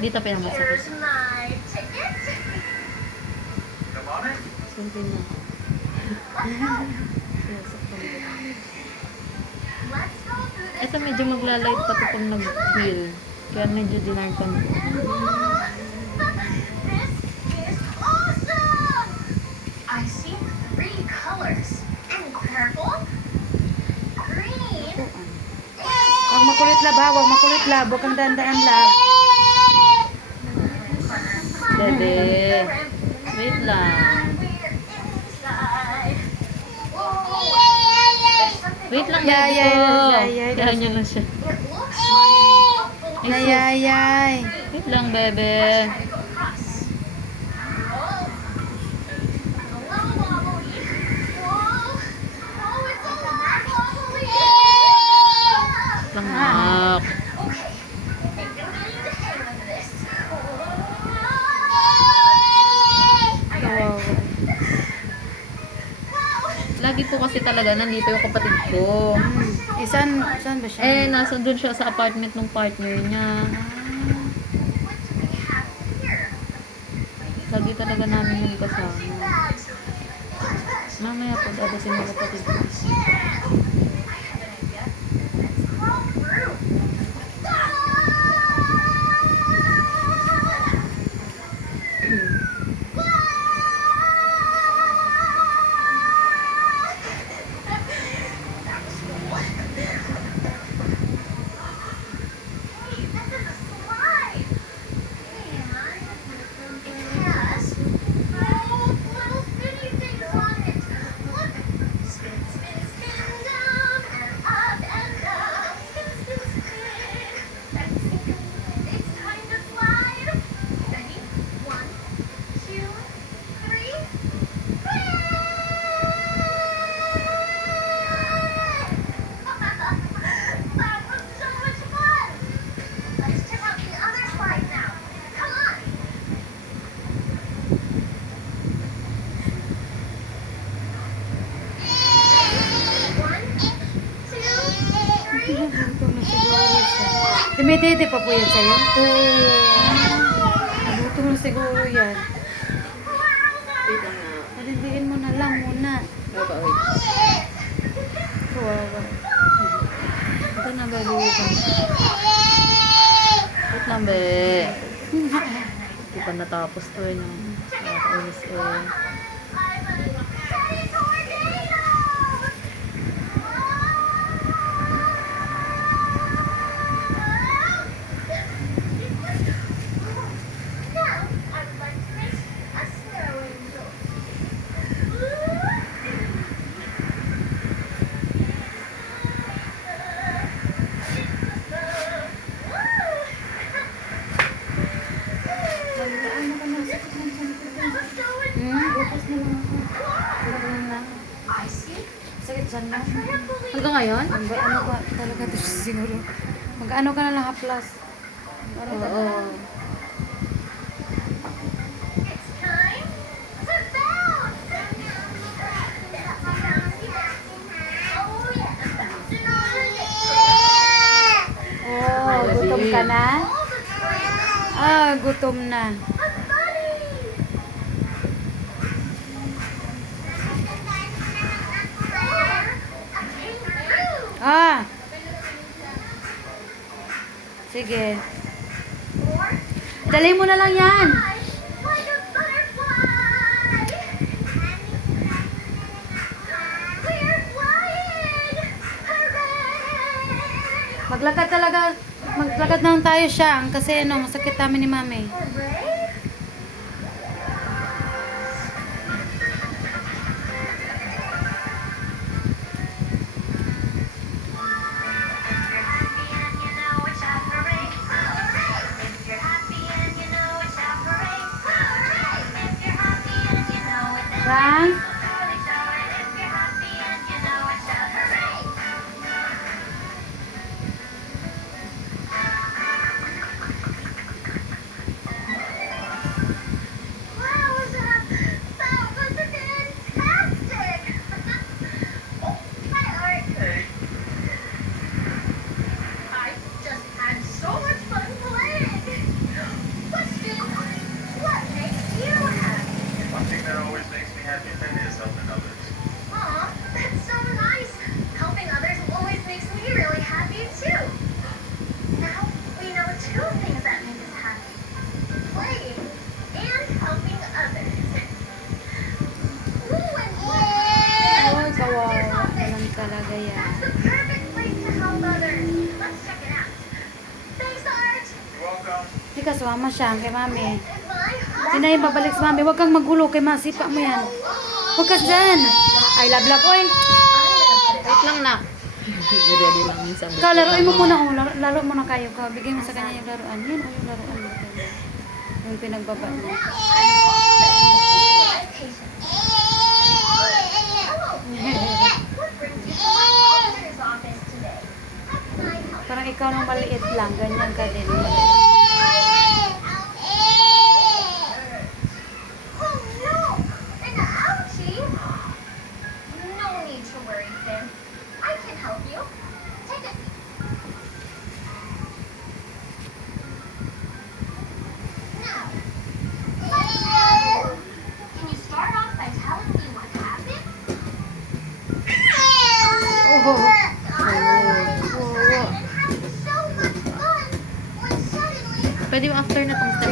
Dito pinakamasakit. Simple na. Ito medyo maglalight pa ito pag nag-wheel. Kaya medyo dinarkan. I see 3 colors. Purple, green, Huwag makulit lab ha, huwag makulit lab. Huwag kang dandaan lab. Bebe. Wait lang. Wait lang, bebe ko. Kaya niya lang siya. Yayayay. Wait lang, bebe. Lang, nak. Lagi po kasi talaga nandito yung kapatid ko. Saan ba siya? Eh, nasa doon siya sa apartment ng partner niya. Lagi talaga namin yung kasama. Mamaya po, dabasin yung kapatid ko. Dumidede pa po yan sa'yo? Nagutom na siguro yan. Palindiin mo na lang muna. Kawawa. Ito na, bebe. Wait lang, be. Hindi pa natapos to eh. Nakakainis eh. Sakit dyan na. Hanggang ngayon? Ano ka talaga ito siguro. Mag-ano ka na lang haplas. Oo. Oh, gutom ka na? Ah, gutom na. Ah. Sige. Dali mo na lang yan. Maglakad lang tayo siya kasi ano, masakit namin ni Mami. Frank? Hindi ka sumama siya kay mami. My heart. Hindi na yung babalik sa mami. Huwag kang magulo kay masipa mo yan. Huwag ka dyan. Ay, lablab. Oy, Wait lang na. Ready lang minsan. ikaw, laruin mo muna. Oh, laro muna kayo. Bigay mo sa kanya yung laruan. Yun, oh, yung laruan mo. Yung pinagbaba niya. What brings you to my father's office today? How can I help? Parang ikaw nung maliit lang. Ganyan ka din. Oh no! An ouchie! No need to worry, Finn. I can help you. Take a seat. Now, let's go. Can you start off by telling me what happened? Oh. And having so much fun when suddenly Pwede mo after na tong step